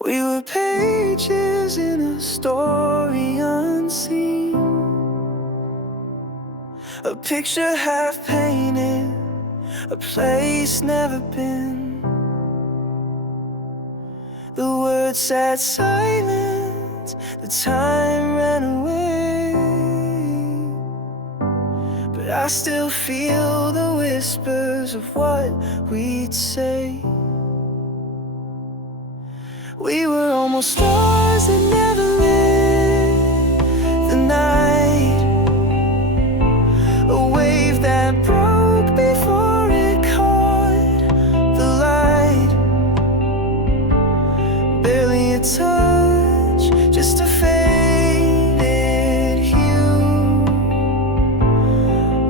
We were pages in a story unseen, a picture half painted, a place never been. The words sat silent, the time ran away, but I still feel the whispers of what we'd say. We were almost stars that never lit the night, a wave that broke before it caught the light. Barely a touch, just a faded hue,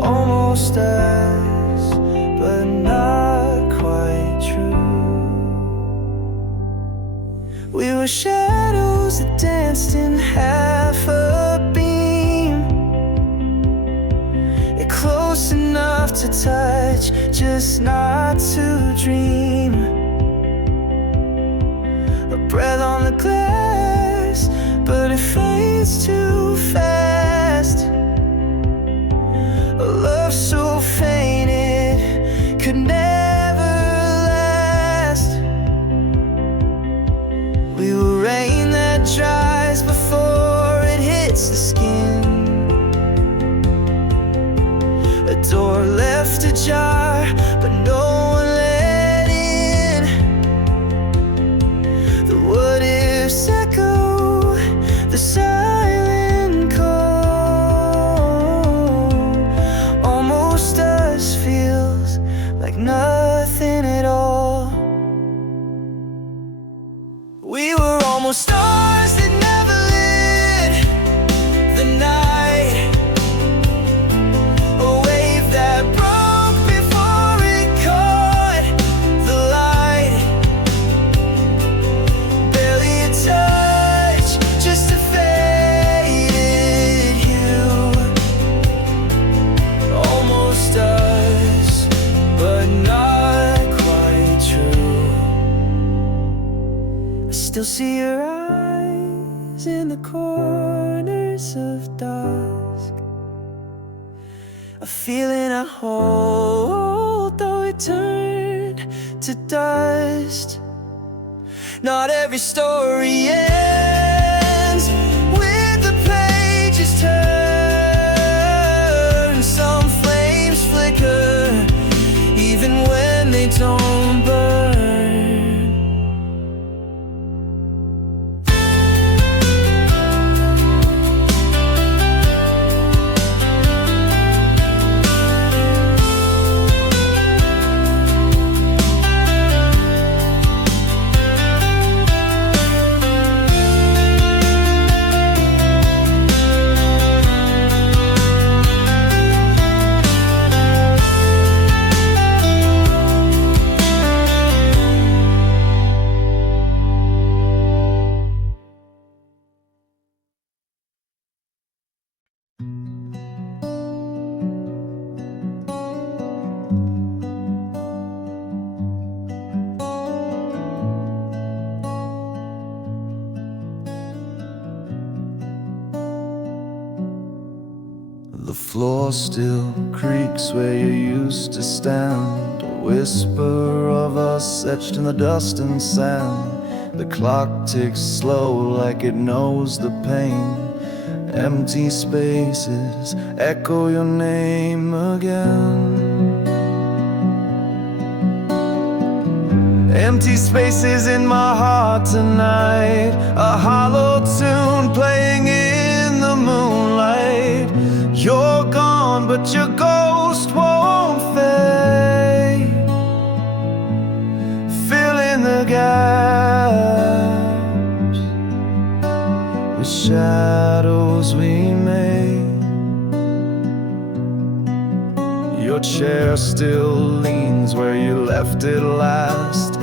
almost us, but not quite true. We were shadows that danced in half a beam, it close enough to touch, just not to dream. A breath on the glass, but it fades too fast. A love so faint it could never last. We were rain that dries before it hits the skin, a door left ajar, but no one let in. The what ifs echo, the silent call. Almost us feels like nothing at all. We were almost stars that never lit the night, a wave that broke before it caught the light. Barely a touch, just a faded hue, almost us, but not quite true. I still see your eyes in the corners of dusk, a feeling I hold, though it turned to dust. Not every story ends with the pages turn. Some flames flicker even when they don't burn. The floor still creaks where you used to stand, a whisper of us etched in the dust and sand. The clock ticks slow like it knows the pain. Empty spaces echo your name again. Empty spaces in my heart tonight, a hollow tune playing in the moonlight. You're gone, but your ghost won't fade, filling the gaps with shadows we made. Your chair still leans where you left it last,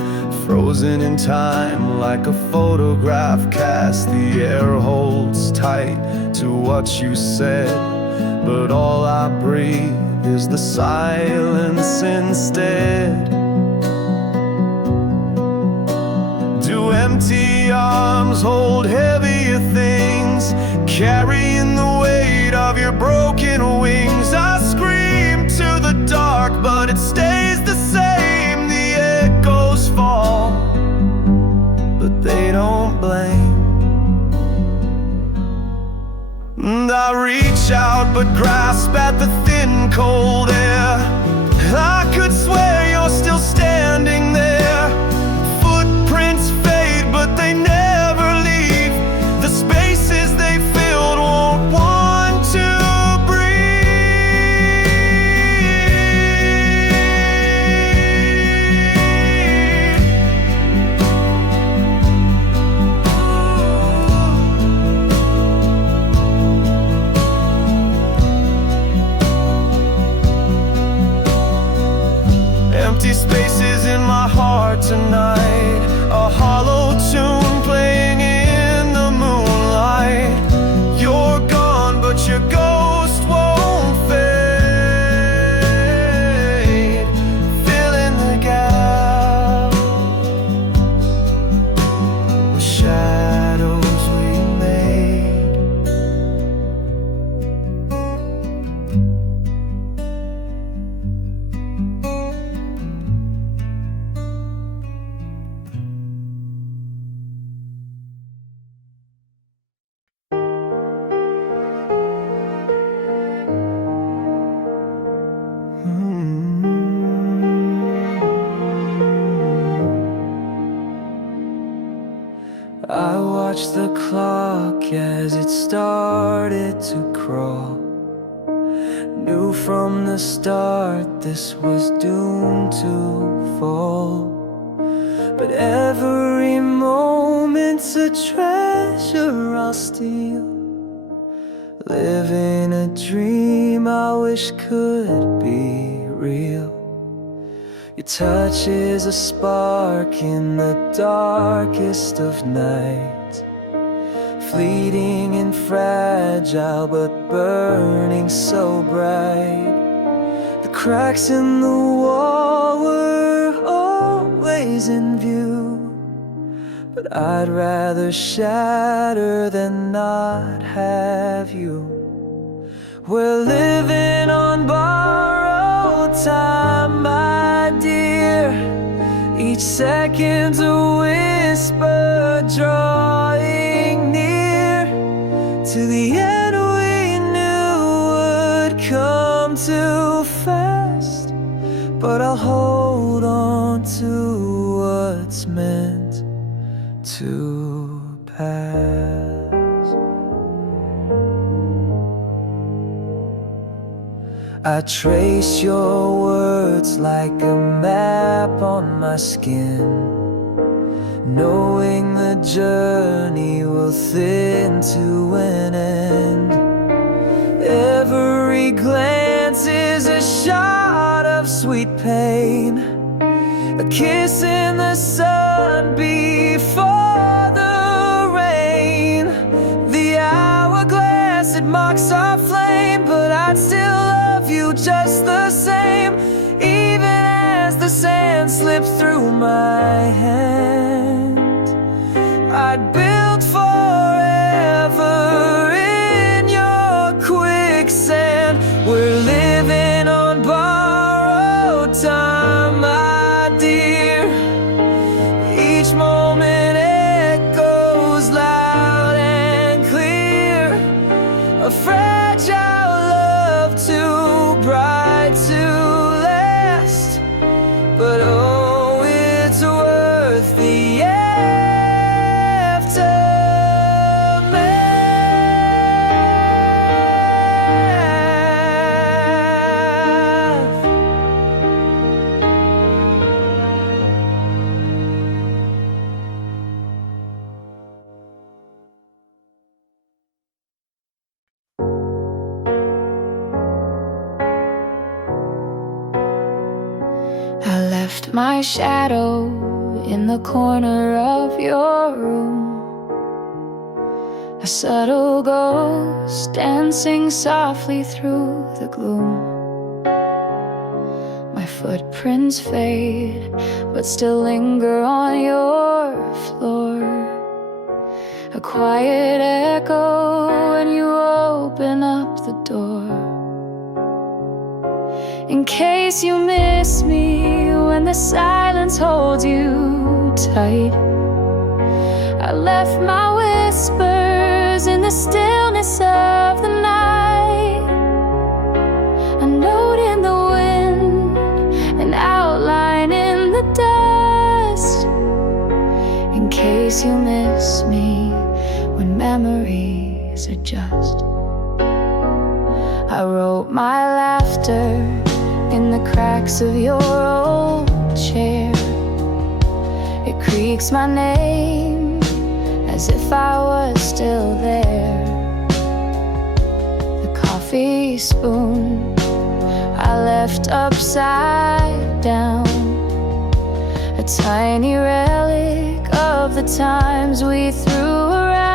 frozen in time like a photograph cast. The air holds tight to what you said, but all I breathe is the silence instead. Do empty arms hold heavier things, carrying the weight of your broken wings. I scream to the dark, but it stays the same. The echoes fall, but they don't blame. And I reach out but grasp at the thin cold air. I could swear you're still standing there. Footprints fade but they never leave. The spaces they filled won't want to empty spaces in my heart tonight. A hollow tune playing in the moonlight. You're gone, but your ghost won't fade. Fill in the gap with shadows we made. I watched the clock as it started to crawl. Knew from the start this was doomed to fall. But every moment's a treasure I'll steal. Living a dream I wish could be real. Your touch is a spark in the darkest of nights, fleeting and fragile but burning so bright. The cracks in the wall were always in view, but I'd rather shatter than not have you. We're living on borrowed time, my dear. Each second's a whisper drawing near to the end we knew would come too fast. But I'll hold on to what's meant to pass. I trace your words like a map on my skin, knowing the journey will thin to an end. Every glance is a shot of sweet pain, a kiss in the sun before the rain. The hourglass, it marks our flame, but I'd still love you just the same, even as the sand slips through my hand. I'd build forever in your quicksand. We're living on borrowed time, my dear. Each moment echoes loud and clear, a fragile love too bright to last, but oh, it's worth the I left my shadow in the corner of your room, a subtle ghost dancing softly through the gloom. My Footprints fade, but still linger on your floor. A quiet echo when you open up the door. In case you miss me when the silence holds you tight, I left my whispers in the stillness of the night. A note in the wind, an outline in the dust. In case you miss me when memories are just. I wrote my laughter in the cracks of your old chair. It creaks my name as if I was still there. The coffee spoon I left upside down, a tiny relic of the times we threw around.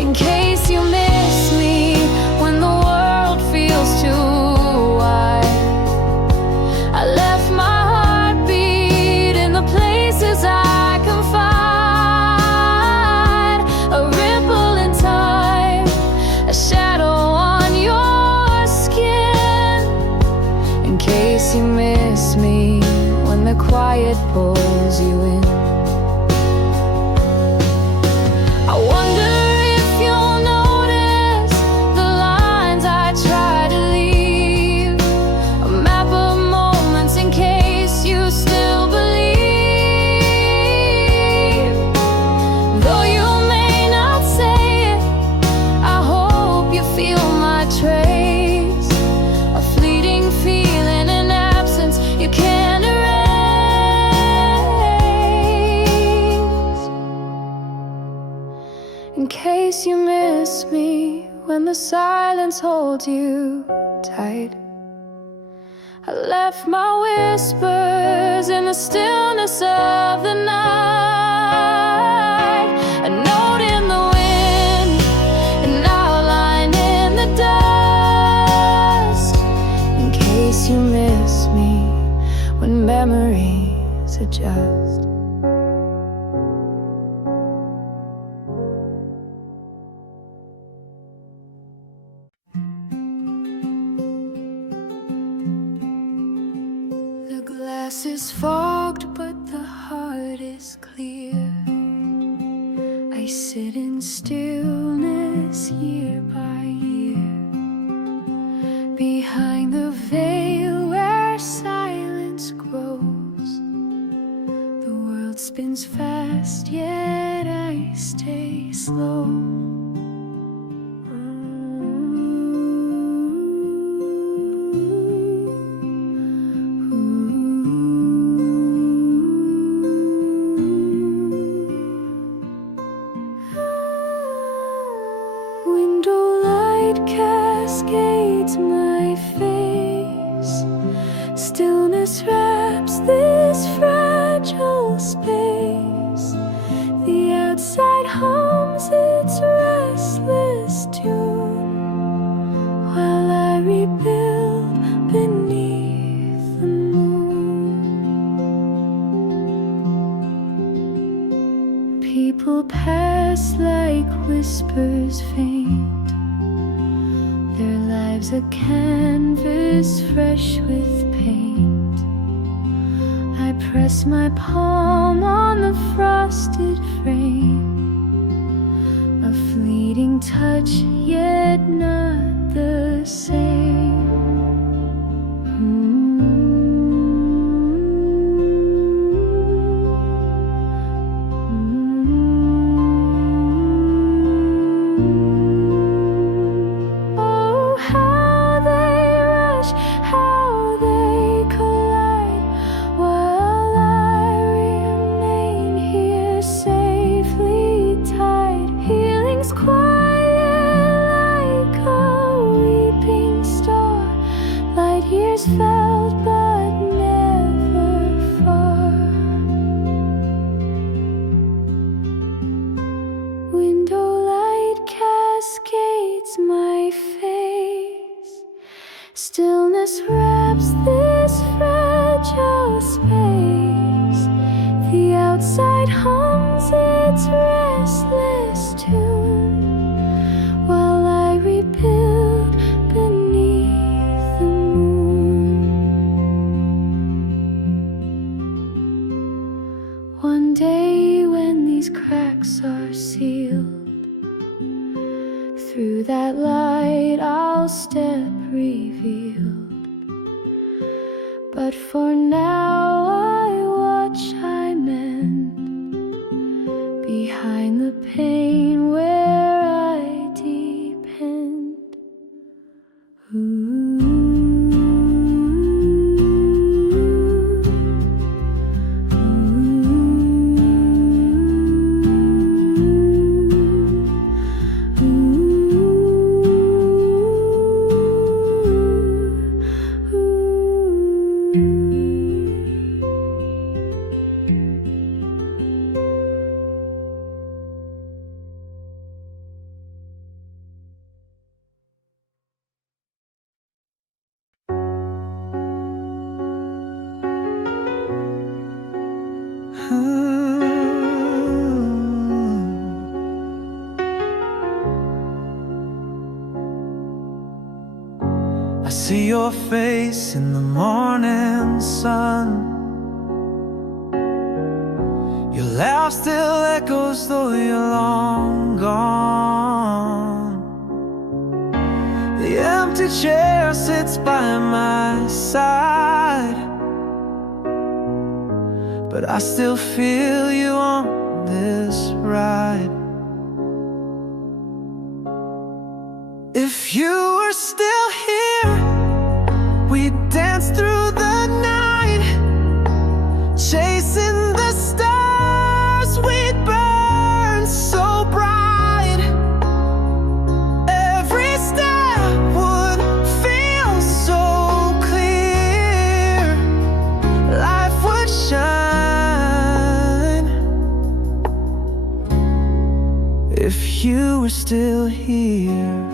In case you miss me when the world feels too wide, I left my heartbeat in the places I can find. A ripple in time, a shadow on your skin. In case you miss me when the quiet pulls you in. I wonder if you'll notice the lines I try to leave, a map of moments in case you still believe. Though you may not say it, I hope you feel my trace, a fleeting feeling in absence you can't erase. In case you miss me when the silence holds you tight, I left my whispers in the stillness of the night. A note in the wind, an outline in the dust. In case you miss me when memories adjust. The glass is fogged, but the heart is clear. I sit in stillness year by year, behind the veil where silence grows. The world spins fast, yet I stay slow. Window light cascades my face. Stillness wraps this fragile space. The outside hums its restless tune while I rebuild beneath the moon. People pass like whispers faint, their lives a canvas fresh with paint. I press my palm on the frosted frame, a fleeting touch yet not the same. Oh, how they rush, how they collide, while I remain here safely tied. Healing's quiet like a weeping its restless tune while I rebuild beneath the moon. One day when these cracks are sealed, through that light I'll step revealed. But for now I watch I mend behind the pain where I depend. I see your face in the morning sun. Your laugh still echoes though you're long gone. The empty chair sits by my side, but I still feel you on this ride. If you were still here, we'd dance through the night, chasing the stars, we'd burn so bright. Every step would feel so clear, life would shine. If you were still here,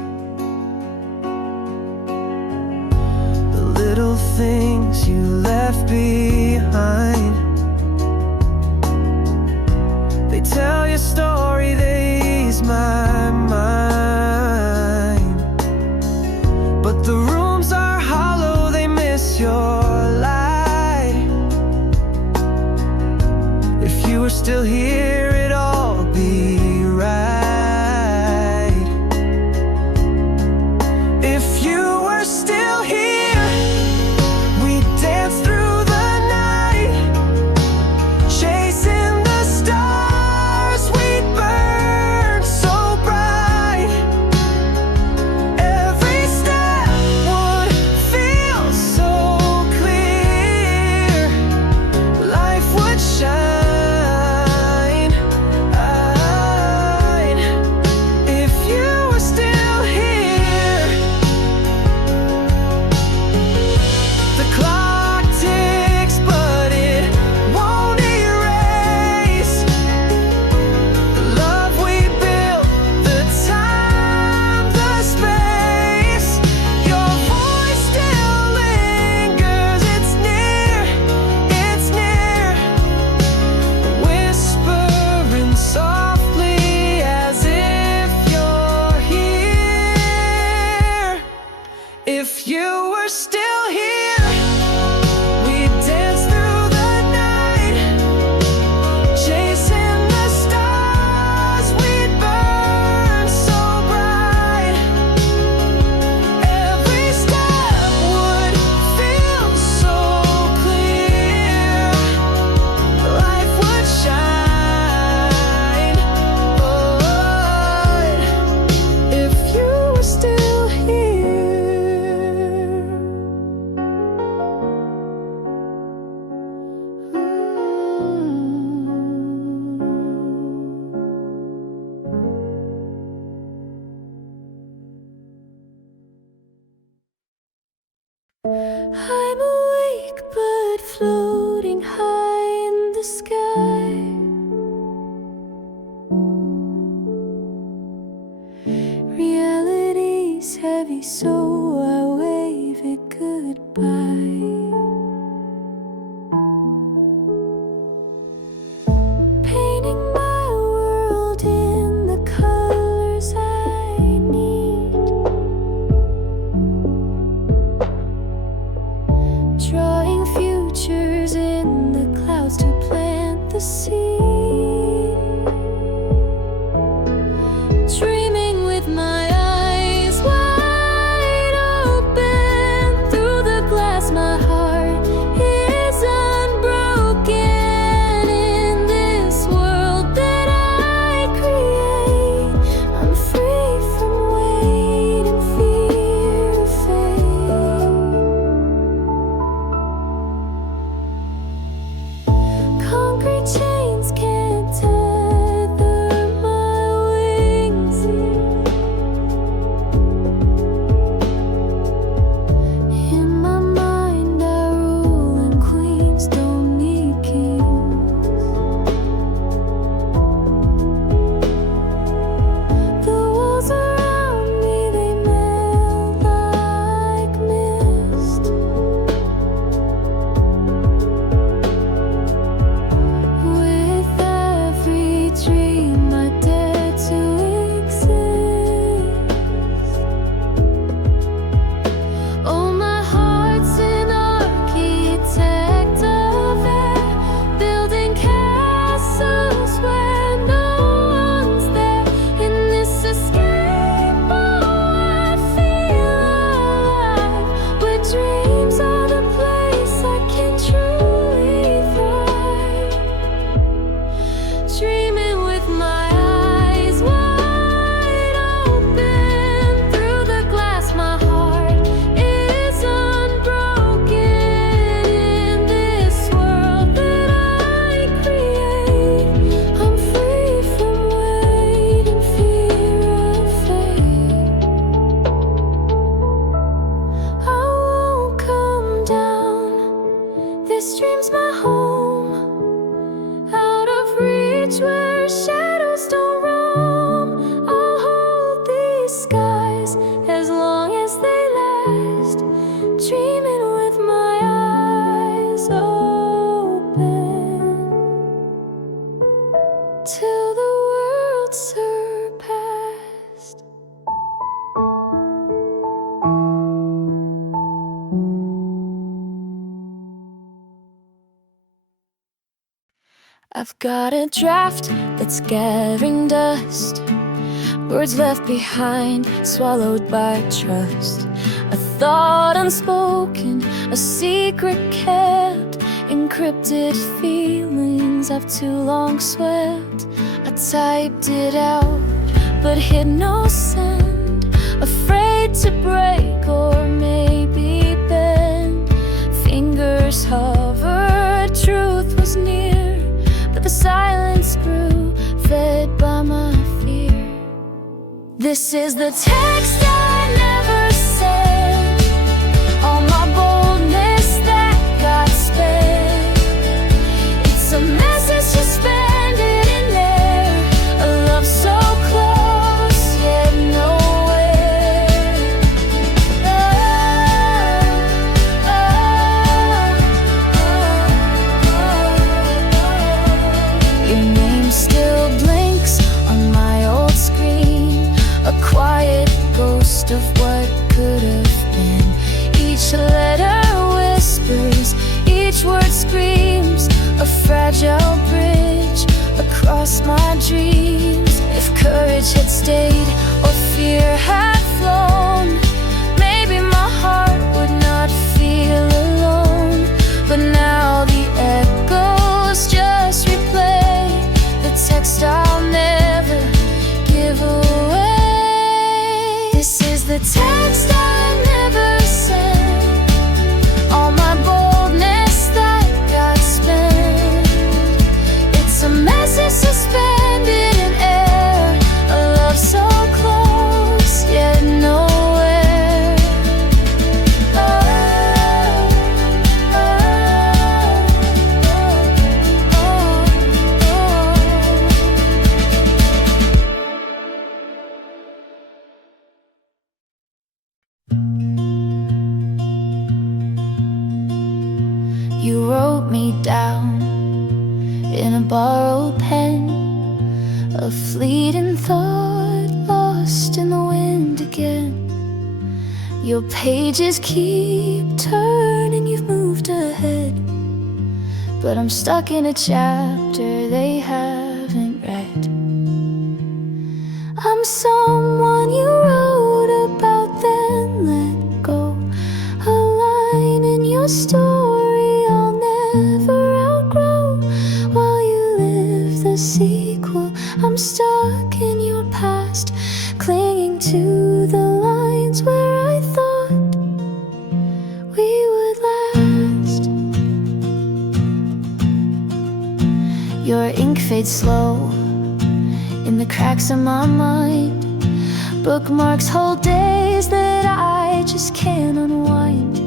little things you left behind, they tell your story, they ease my mind. But the rooms are hollow, they miss your light. If you were still here, it'd all be right. If you were still here, we'd dance through the night, chasing the stars, we'd burn so bright. Every step would feel so clear, life would shine. If you were still here, the clock ticks, but it won't erase the love we built, the time, the space. Your voice still lingers, it's near, whispering softly as if you're here. If you were still here, we'd dance through the night, chasing the stars, we'd burn so bright. Every step would feel so clear, life would shine. If you were still here. I'm awake but floating high in the sky. Reality's heavy, so I wave it goodbye. Painting my world till the world surpassed. I've got a draft that's gathering dust, words left behind, swallowed by trust. A thought unspoken, a secret kept, encrypted feelings I've too long swept. I typed it out, but hit no send, afraid to break or maybe bend. Fingers hovered, truth was near, but the silence grew, fed by my fear. This is the text I never sent, all my boldness that got spent. It's a message suspended in air, a love so close yet nowhere. Your name still blinks on my old screen, a quiet ghost of what could have been. Each letter whispers, each word screams, a fragile bridge across my dreams. If courage had stayed or fear had flown, maybe my heart would not feel alone. But now the echoes just replay the text I'll never give away. This is the text I never sent, all my boldness that got spent. It's a message suspended in air, a love so close yet nowhere. You wrote me down in a borrowed pen, a fleeting thought lost in the wind again. Your pages keep turning, you've moved ahead, but I'm stuck in a chapter they haven't read. I'm someone you wrote about then let go, a line in your story I'll never outgrow. While you live the sequel, I'm stuck in your past, clinging to the lines where I thought we would last. Your ink fades slow in the cracks of my mind, bookmarks hold days that I just can't unwind.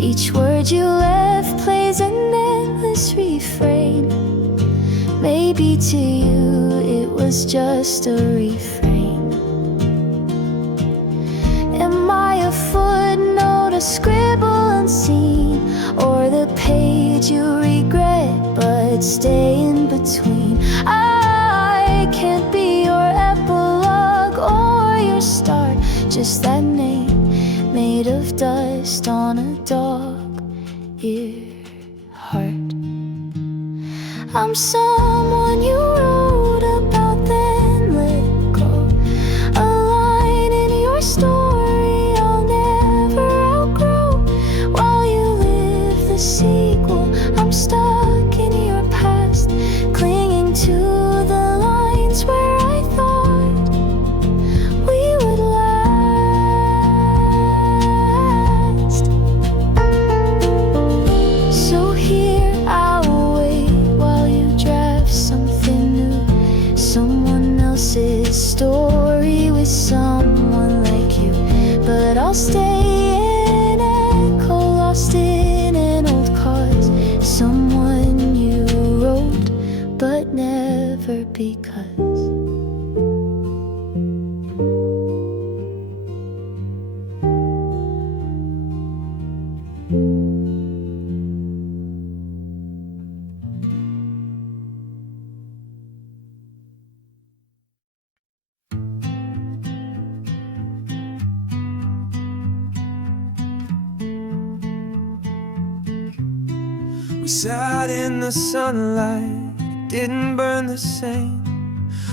Each word you left plays an endless refrain. Maybe to you it was just a refrain. Am I a footnote, a scribble unseen, or the page you regret but stay in between? I can't be your epilogue or your start, just that name made of dust on a dog-eared heart. I'm someone you wrote about then let go, a line in your story I'll never outgrow. While you live the sequel, I'm stuck in your past, clinging to the lines where I thought we would last. So here I'll wait while you draft something new, someone else's story with someone like you. But I'll stay in echo, lost in an old cause, someone you wrote but never because. We sat in the sunlight, didn't burn the same.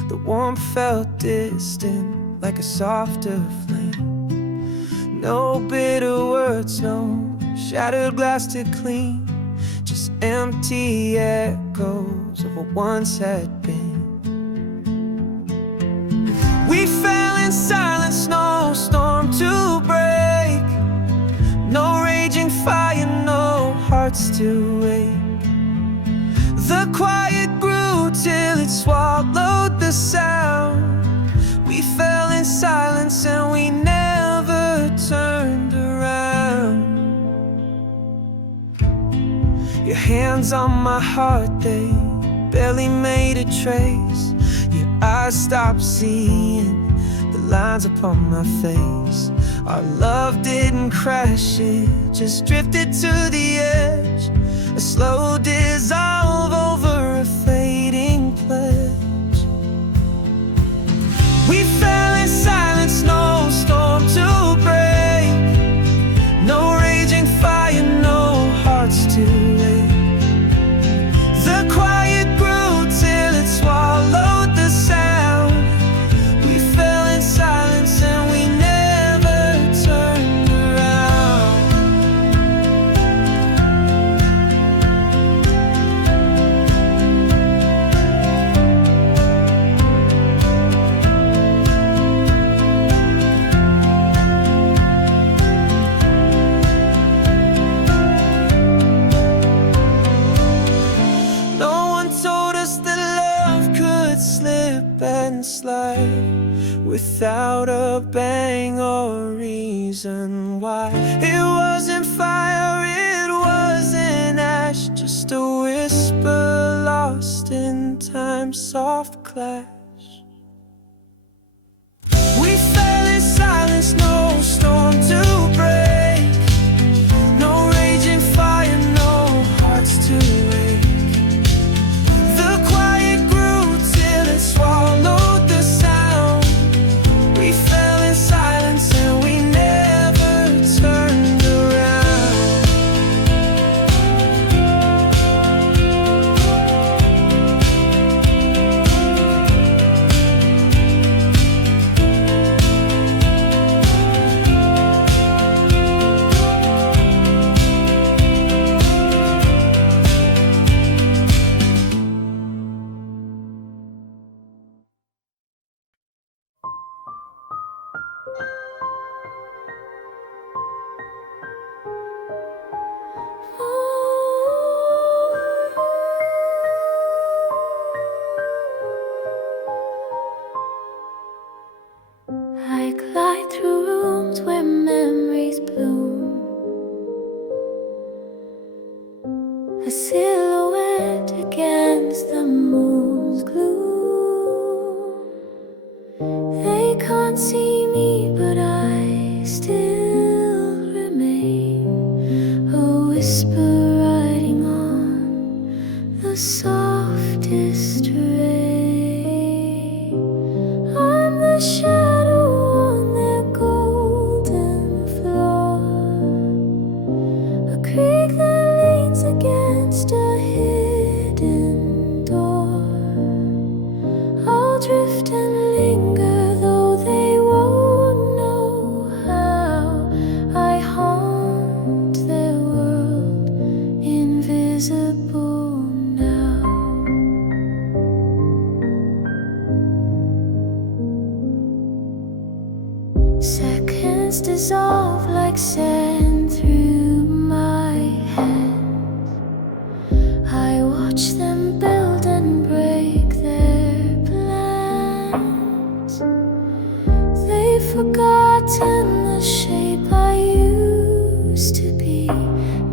The warmth felt distant, like a softer flame. No bitter words, no shattered glass to clean, just empty echoes of what once had been. We fell in silence, no storm to break, no raging fire, no hearts to wake. The quiet grew till it swallowed the sound. We fell in silence and we never turned around. Your hands on my heart, they barely made a trace. Your eyes stopped seeing the lines upon my face. Our love didn't crash, it just drifted to the edge, a slow dissolve over a fading pledge. We fell in silence, no storm to break, no raging fire, no hearts to wake. The quiet grew till it swallowed the sound. We fell in silence and we never turned around. No one told us that love could slip and slide without a bang or reason why. It wasn't fire, it wasn't ash, just a whisper lost in time's soft clash. We fell in silence, no storm to break, no raging fire, no hearts to wake. The quiet grew till it swallowed the sound. We fell in silence and we never turned around. I glide through rooms where memories bloom, a silhouette against the moon's gloom. They can't see me, but I still remain, a whisper riding on the softest ray. I'm the shadow on their golden floor, a creek that leans against a hidden door. I'll drift and linger, though they won't know how. I haunt their world, invisible now. Seconds dissolve like sand through my hands. I watch them build and break their plans. They've forgotten the shape I used to be.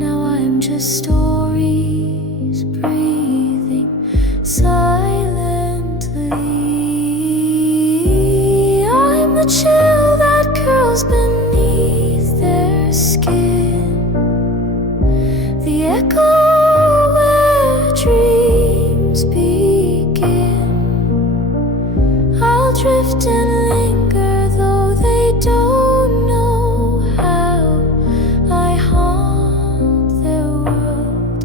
Now I'm just stories breathing silently. I'm the chill that curls beneath their skin, the echo where dreams begin. I'll drift and linger, though they don't know how. I haunt their world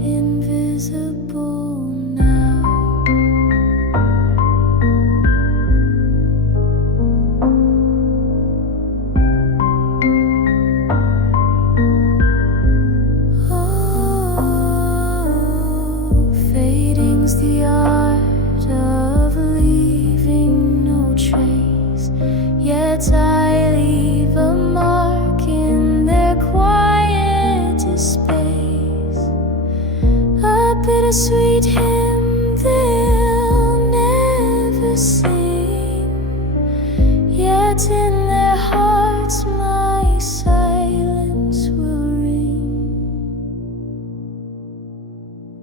in a sweet hymn they'll never sing, yet in their hearts my silence will ring.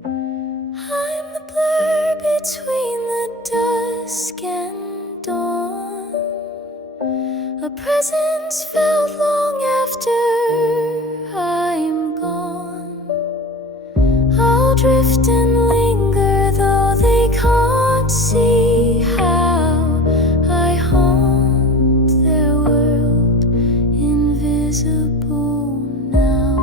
I'm the blur between the dusk and dawn, a presence felt long after I'm gone. I'll drift and linger though they can't see how I haunt their world, invisible now.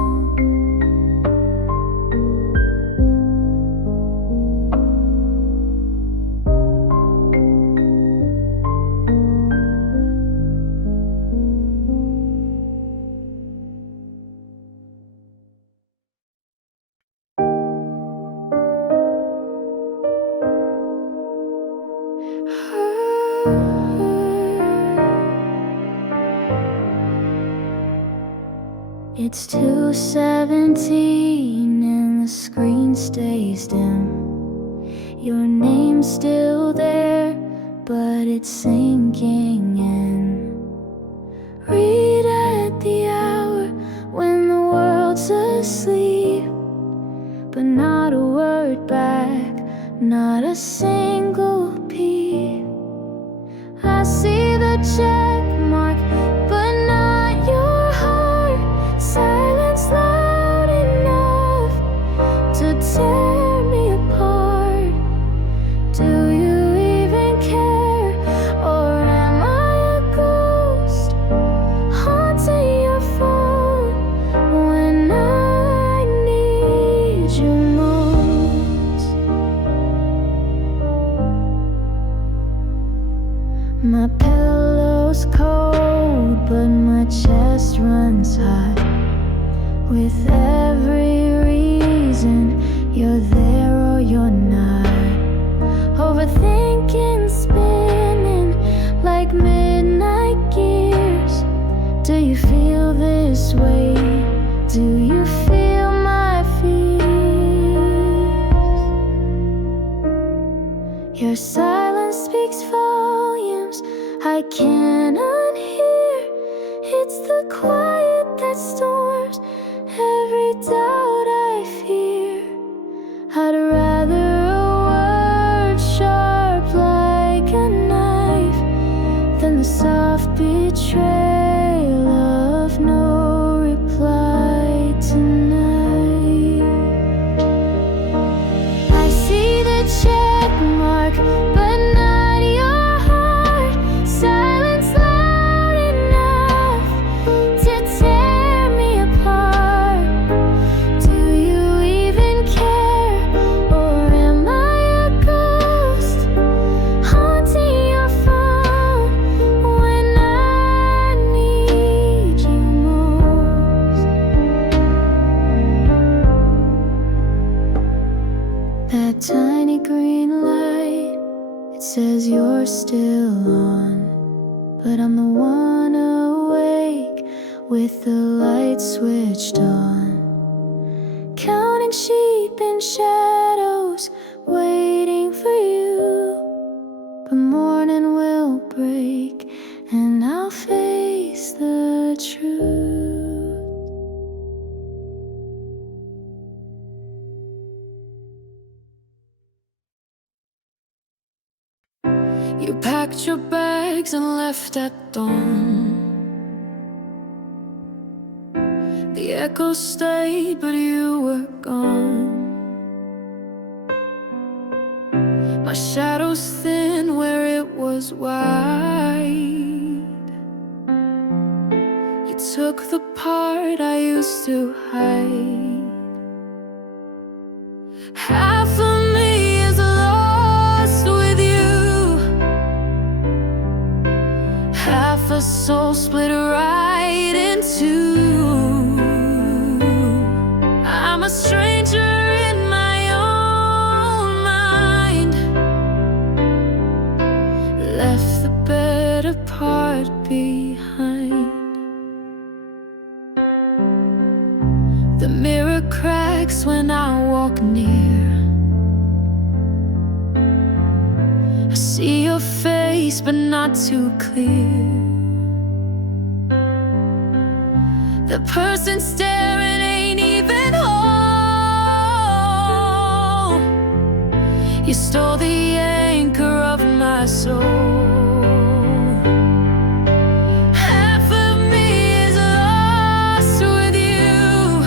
It's 2:17 and the screen stays dim. Your name's still there, but it's sinking in. Read at the hour when the world's asleep, but not a word back, not a single peep. I see the check mark, but not your heart. Silence loud enough to tear me apart. Do you even care, or am I a ghost haunting your phone when I need you most? My pillow's cold, but my chest runs hot. With every reason, you're there or you're not. Overthinking, spinning like midnight gears. Do you feel this way? Do you feel my fears? Your silence speaks volumes I can't unhear. It's the quiet that storms every doubt I fear. I'd rather a word sharp like a knife than the soft betrayal of no reply tonight. I see the check mark, but not your heart. Silence loud enough to tear me apart. Do you even care, or am I a ghost haunting your phone when I need you most? That tiny green light, it says you're still on, but I'm the one awake with the light switched on. Counting sheep in shadows, waiting for you. But morning will break and I'll face the truth. You packed your bags and left at dawn. The echoes stayed, but you were gone. My shadow's thin where it was wide. You took the part I used to hide. Half of me is lost with you, half a soul split right in two. I'm a stranger in my own mind, left the better part behind. The mirror cracks when I walk near. I see your face, but not too clear. The person staring ain't even home. You stole the anchor of my soul. Half of me is lost with you.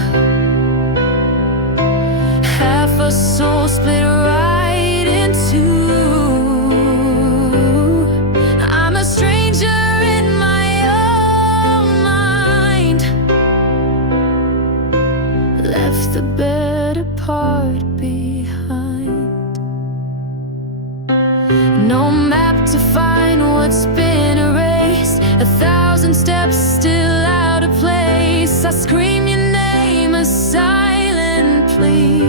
Half a soul split right in two. I'm a stranger in my own mind. Left the better part behind. No map to find what's been erased. 1,000 steps still out of place. I scream your name, a silent plea,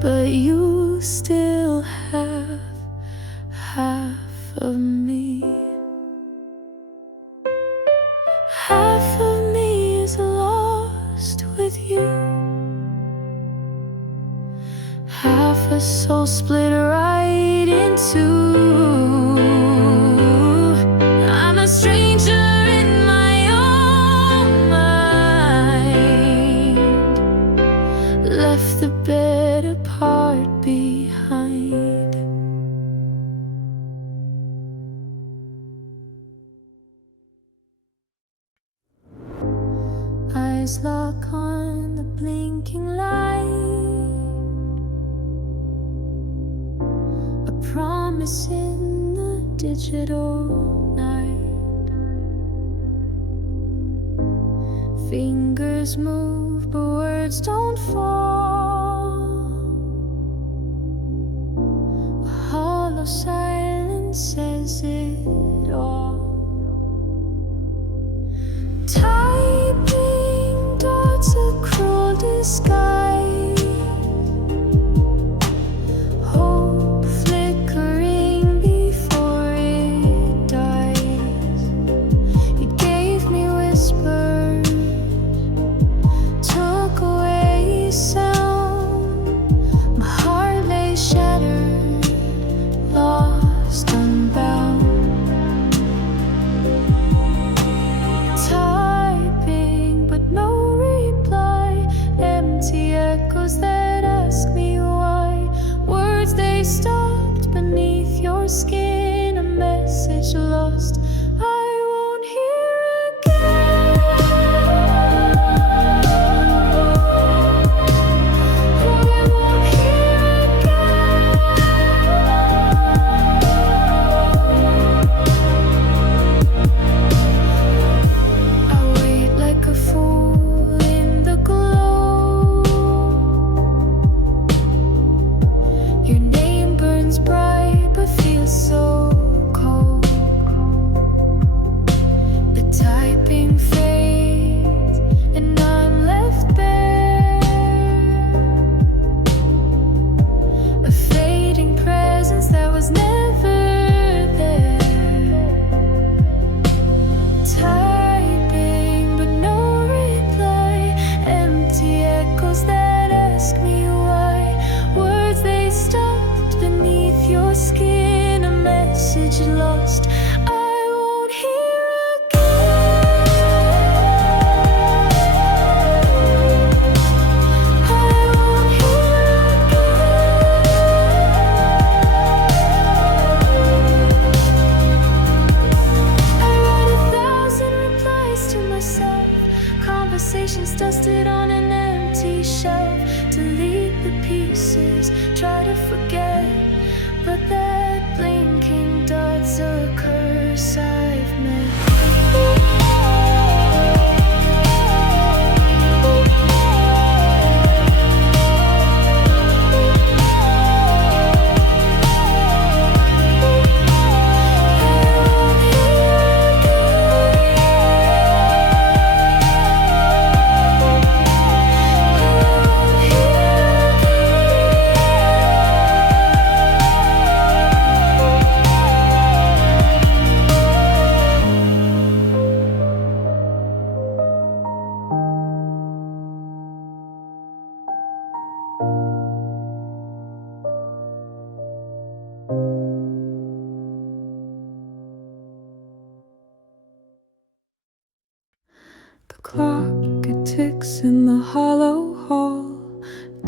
but you still have half of me. Half of me is lost with you. Half a soul split right in two. I'm a stranger in my own mind. Left the better part behind. Eyes lock on the blinking light. A promise in the digital night. Fingers move, but words don't fall. A hollow silence says it all. Typing dots, a cruel disguise. Hope flickering before it dies. You gave me whispers, took away sound. My heart lay shattered, lost, unbound. Typing, but no reply. Empty echoes that ask me why. Words they stopped beneath your skin. A message lost, I won't hear again. I won't hear again. I wait like a fool in the glow. Your name burns bright but feels so cold. The typing fades and I'm left bare. A fading presence that was never there. Typing, but no reply. Empty echoes that ask me why. Words they stopped beneath your skin. A message lost, I won't hear again. I won't hear again. I wrote 1,000 replies to myself. Conversations dusted on an empty shelf. Delete the pieces, try to forget, but that blinking dots occur.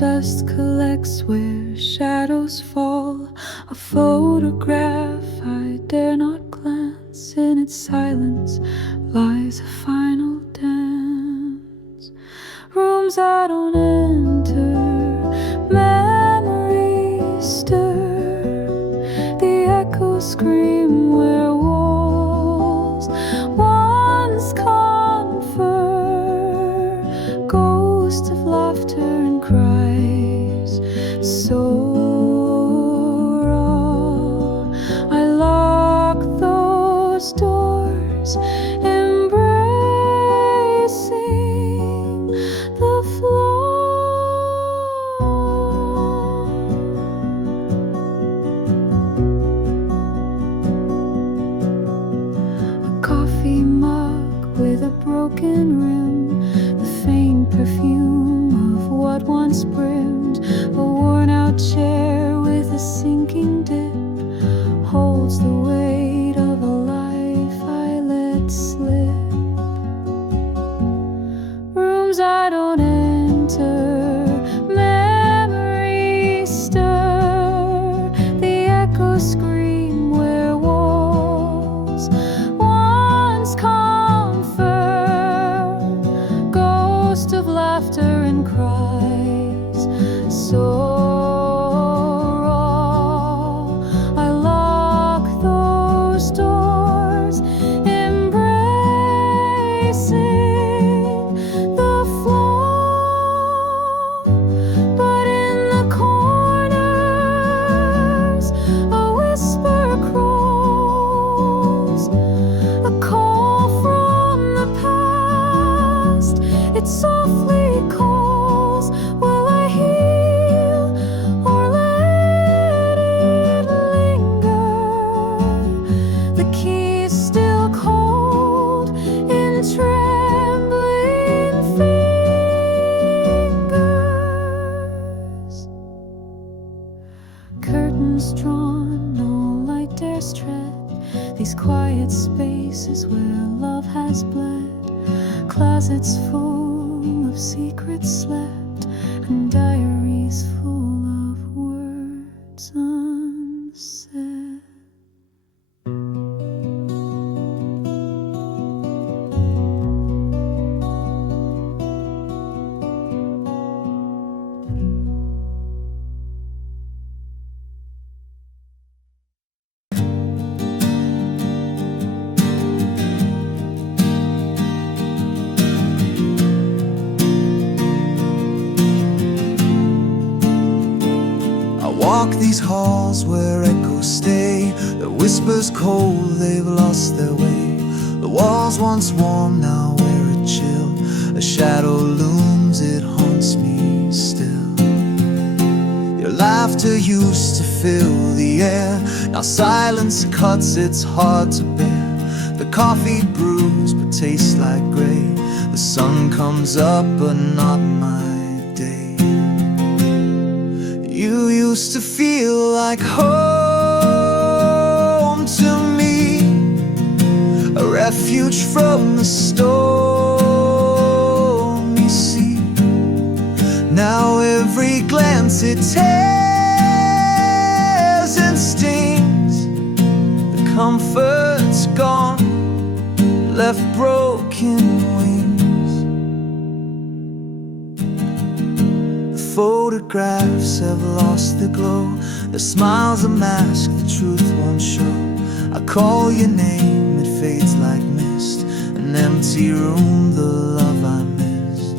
dust collects where shadows fall. A photograph I dare not glance. In its silence lies a final dance. Rooms I don't enter, memories stir. The echoes scream where walls once confer. Ghost of laughter and cries so raw. I lock those doors, embracing the floor. A coffee mug with a broken rim, the faint perfume of what once brimmed. A worn-out chair with a sinking dip holds the weight of a life I let slip. Rooms I don't enter, memories stir. The echoes scream where walls once confer. Ghost of laughter and cries so raw. I lock those doors, embracing the floor. But in the corners, a whisper crawls, a call from the past. It softly calls. Will I heal or let it linger? The key is still cold in trembling fingers. Curtains drawn, no light dares tread these quiet spaces where love has bled. Closets full of secrets slept and diaries full of words unsaid. I walk these halls where echoes stay. The whispers cold, they've lost their way. The walls once warm, now wear a chill. A shadow looms, it haunts me still. Your laughter used to fill the air. Now silence cuts, it's hard to bear. The coffee brews but tastes like gray. The sun comes up but not my day. You used to feel like home to me, a refuge from the stormy sea. Now every glance it tears and stings. The comfort's gone, left broken wings. The photographs have lost the glow. The smile's a mask, the truth won't show. I call your name, it fades like mist. An empty room, the love I missed.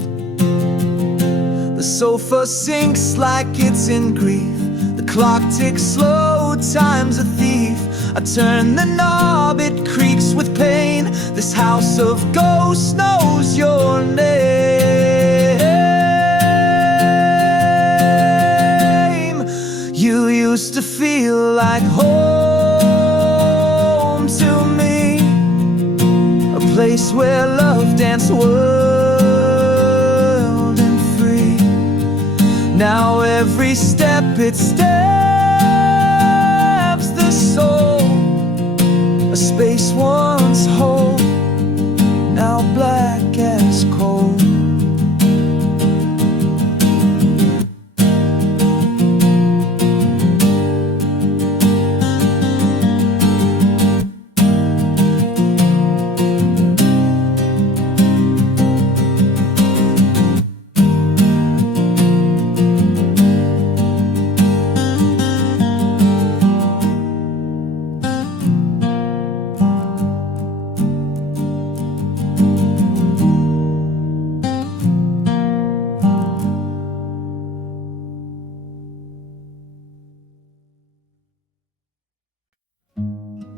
The sofa sinks like it's in grief. The clock ticks slow, time's a thief. I turn the knob, it creaks with pain. This house of ghosts knows your name. You used to feel like home to me, a place where love danced wild and free. Now every step it stabs the soul. A space once whole, now black as coal.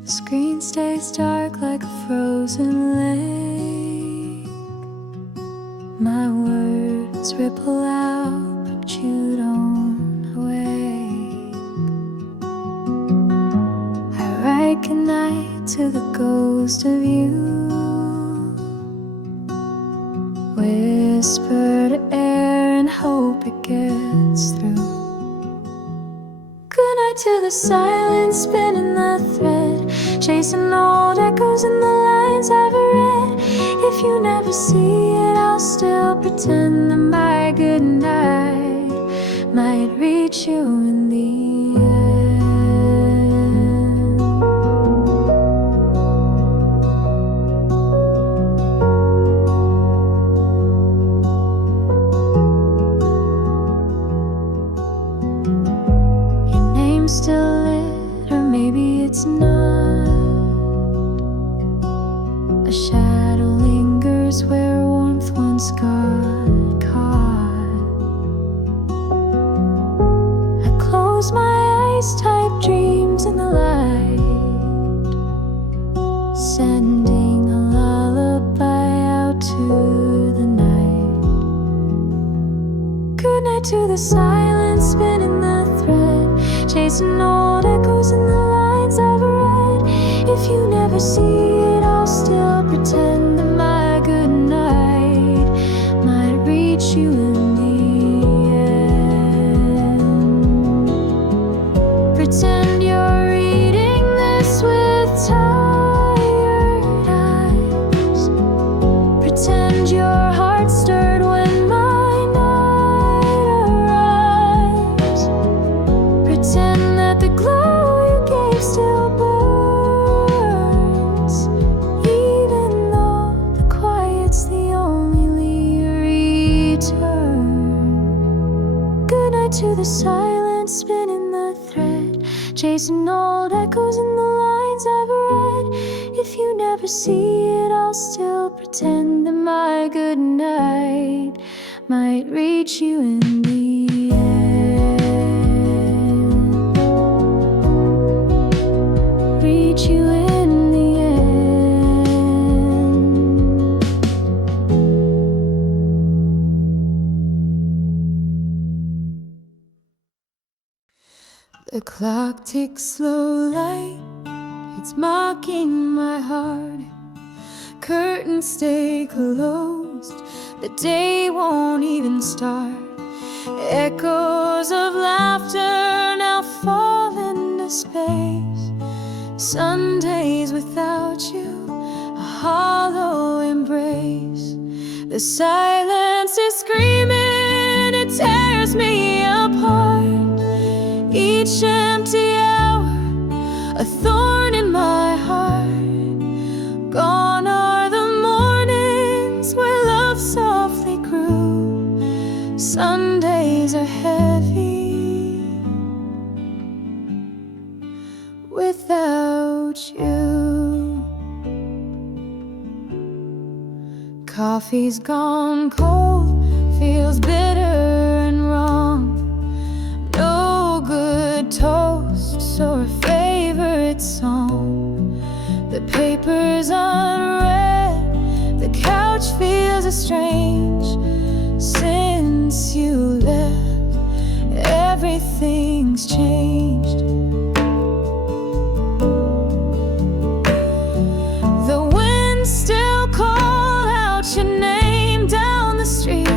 The screen stays dark like a frozen lake. My words ripple out, but you don't awake. I write goodnight to the ghost of you, whisper to air and hope it gets through. Goodnight to the silence, spinning the thread, chasing old echoes in the lines I've read. If you never see it, I'll still pretend that my goodnight might reach you in the end. Your name's still lit, or maybe it's not. A shadow lingers where warmth once got caught. I close my eyes, type dreams in the light, sending a lullaby out to the night. Goodnight to the silence, spinning the thread, chasing old echoes in the lines I've read. If you never see it, I'll still pretend that my goodnight might reach you in the end. Pretend you're reading this with tired eyes. Pretend your heart stirred when my night arrives. Pretend that the glow you gave still burns, even though the quiet's the only return. Goodnight to the silence, spinning the thread, chasing old echoes in the lines I've read. If you never see it, I'll still pretend that my goodnight might reach you in the end. Reach you in the end. The clock ticks slow like it's mocking my heart. Curtains stay closed, the day won't even start. Echoes of laughter now fall into space. Sundays without you, a hollow embrace. The silence is screaming, it tears me apart. Each empty hour, a thorn in my heart. Gone are the mornings where love softly grew. Sundays are heavy without you. Coffee's gone cold, feels bitter and wrong. No good toasts or a favorite song. The paper's unread, the couch feels estranged. Since you left, everything's changed. The wind still called out your name down the street.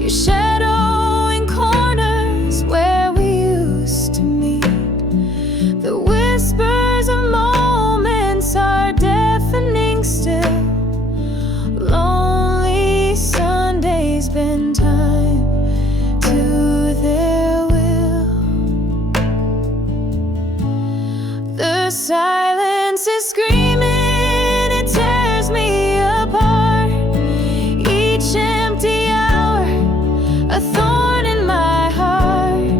Your shadow in corners where we used to meet. The whispers of moments are deafening still. Lonely Sundays bend time to their will. The silence is screaming, it tears me apart. Each empty hour, a thorn in my heart.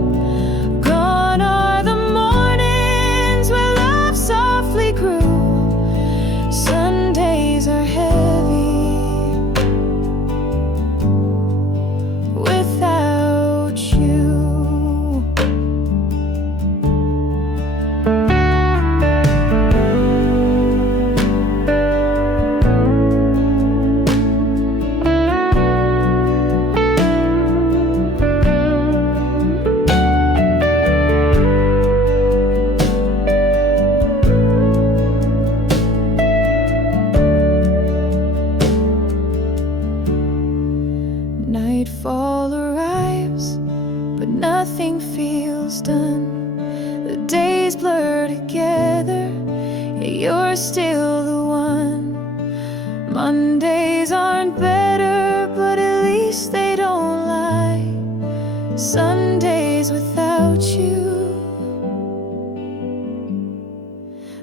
Gone are the mornings where love softly grew. Sundays are heavy without you. other, yet you're still the one. Mondays aren't better, but at least they don't lie. Sundays without you,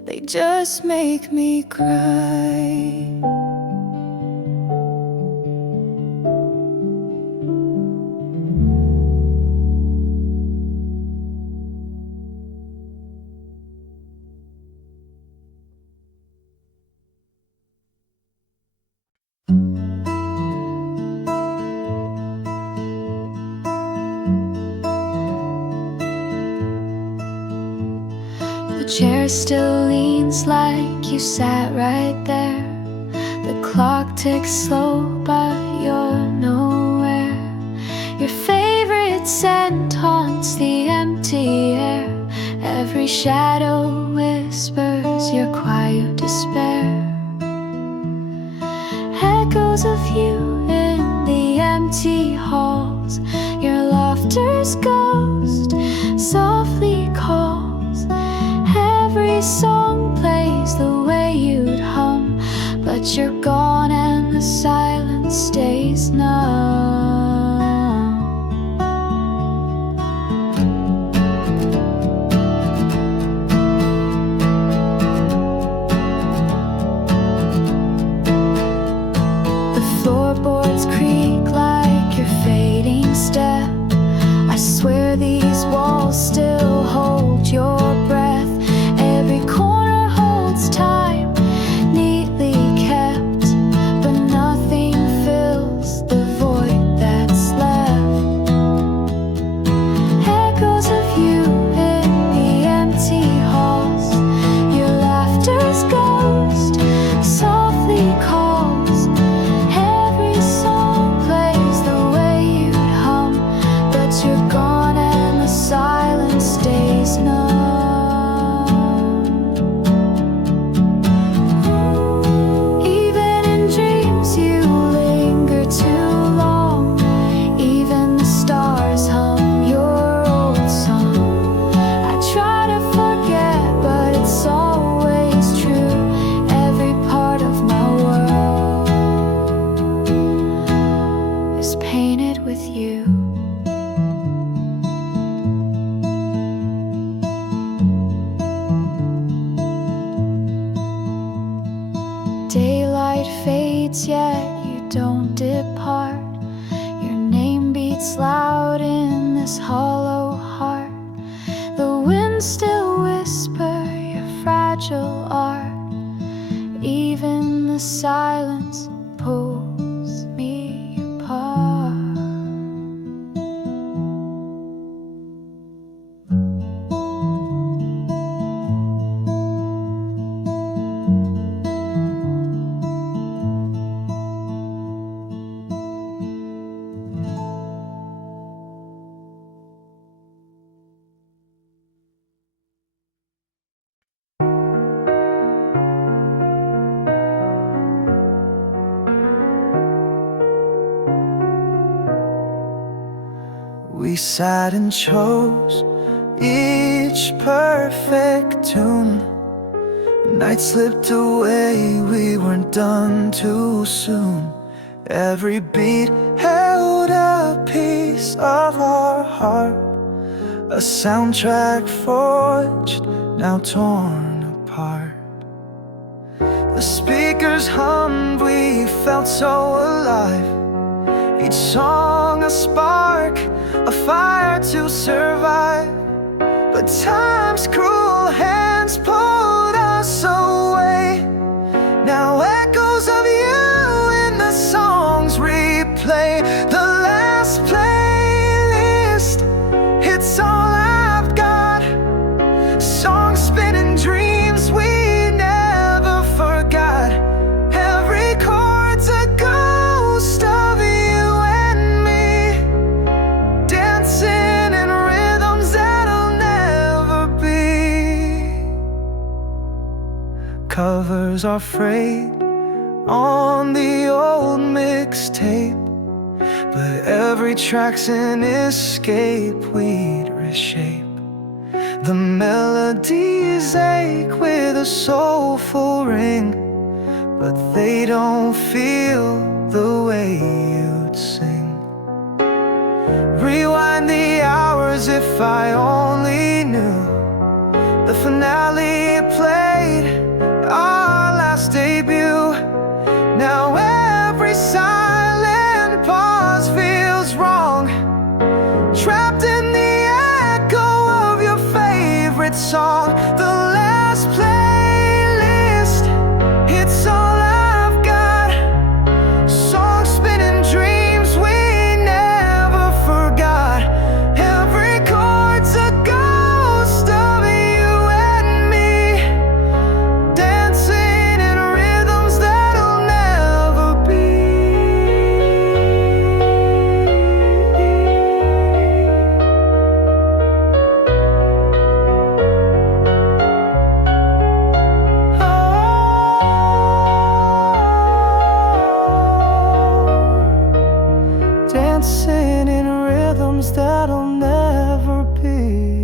they just make me cry. The chair still leans like you sat right there. The clock ticks slow, but you're nowhere. Your favorite scent haunts the empty air. Every shadow whispers your quiet despair. Echoes of you in the empty halls. Your laughter's ghost softly calls. Every song plays the way you'd hum, but you're gone and the silence stays numb. The floorboards creak like your fading step. I swear these walls still hold your breath. Every corner holds time, neatly kept, but nothing fills the void that's left. Echoes of you in the empty halls. Your laughter's ghost softly calls. Every song plays the way you'd hum, but you're gone and the silence stays numb. Even in dreams you linger too long. Even the stars hum your old song. I try to forget, but it's always true. Every part of my world is painted with you. Daylight fades, yet you don't depart. Your name beats loud in this hollow heart. The winds still whisper your fragile art. Even the silence pulls me apart. We sat and chose each perfect tune. Night slipped away, we weren't done too soon. Every beat held a piece of our heart, a soundtrack forged, now torn apart. The speakers hummed, we felt so alive. Each song a spark, a fire to survive. But time's cruel hands pulled us away. Now echoes of you in the songs replay. The last playlist, it's all I've got. Songs spinning dreams we never forgot. Every chord's a ghost of you and me, dancing in rhythms that'll never be. Covers are frayed on the old mixtape, but every track's an escape we'd reshape. The melodies ache with a soulful ring, but they don't feel the way you'd sing. Rewind the hours if I only knew the finale played our last debut. Now every silent pause feels wrong, trapped in the echo of your favorite song. The last playlist, it's all I've got. Songs spinning dreams we never forgot. Every chord's a ghost of you and me, dancing in rhythms that'll never be. Dancing in rhythms that'll never be.